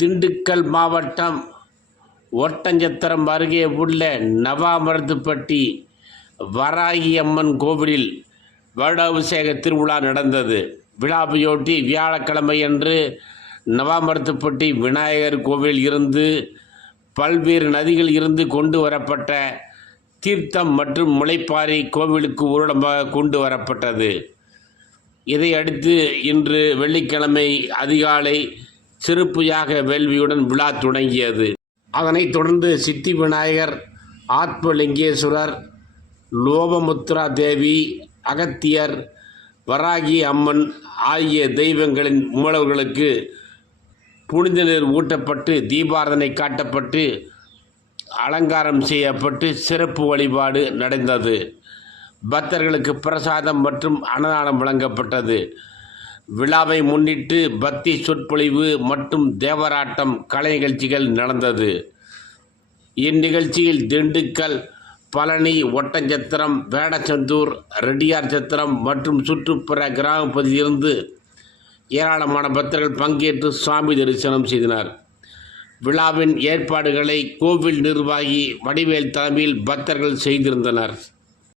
திண்டுக்கல் மாவட்டம் ஒட்டஞ்சத்திரம் அருகே உள்ள நவாமருதுப்பட்டி வராகி அம்மன் கோவிலில் வருடாபிஷேக திருவிழா நடந்தது. விழாவையொட்டி வியாழக்கிழமையன்று நவாமருதுப்பட்டி விநாயகர் கோவிலில் இருந்து பல்வேறு நதிகளில் இருந்து கொண்டு வரப்பட்ட தீர்த்தம் மற்றும் முளைப்பாரி கோவிலுக்கு ஊர்வலமாக கொண்டு வரப்பட்டது. இதையடுத்து இன்று வெள்ளிக்கிழமை அதிகாலை சிறப்பு யாக வேள்வியுடன் விழா தொடங்கியது. அதனைத் தொடர்ந்து சித்தி விநாயகர், ஆத்மலிங்கேஸ்வரர், லோபமுத்ரா தேவி, அகத்தியர், வராகி அம்மன் ஆகிய தெய்வங்களின் மூலவர்களுக்கு புனித நீர் ஊட்டப்பட்டு தீபாராதனை காட்டப்பட்டு அலங்காரம் செய்யப்பட்டு சிறப்பு வழிபாடு நடந்தது. பக்தர்களுக்கு பிரசாதம் மற்றும் அன்னதானம் வழங்கப்பட்டது. விழாவை முன்னிட்டு பக்தி சொற்பொழிவு மற்றும் தேவராட்டம் கலை நிகழ்ச்சிகள் நடந்தது. இந்நிகழ்ச்சியில் திண்டுக்கல், பழனி, ஒட்டஞ்சத்திரம், வேடச்சந்தூர், ரெட்டியார் சத்திரம் மற்றும் சுற்றுப்புற கிராம பகுதியிலிருந்து ஏராளமான பக்தர்கள் பங்கேற்று சுவாமி தரிசனம் செய்தனர். விழாவின் ஏற்பாடுகளை கோவில் நிர்வாகி வடிவேல் தலைமையில் பக்தர்கள் செய்திருந்தனர்.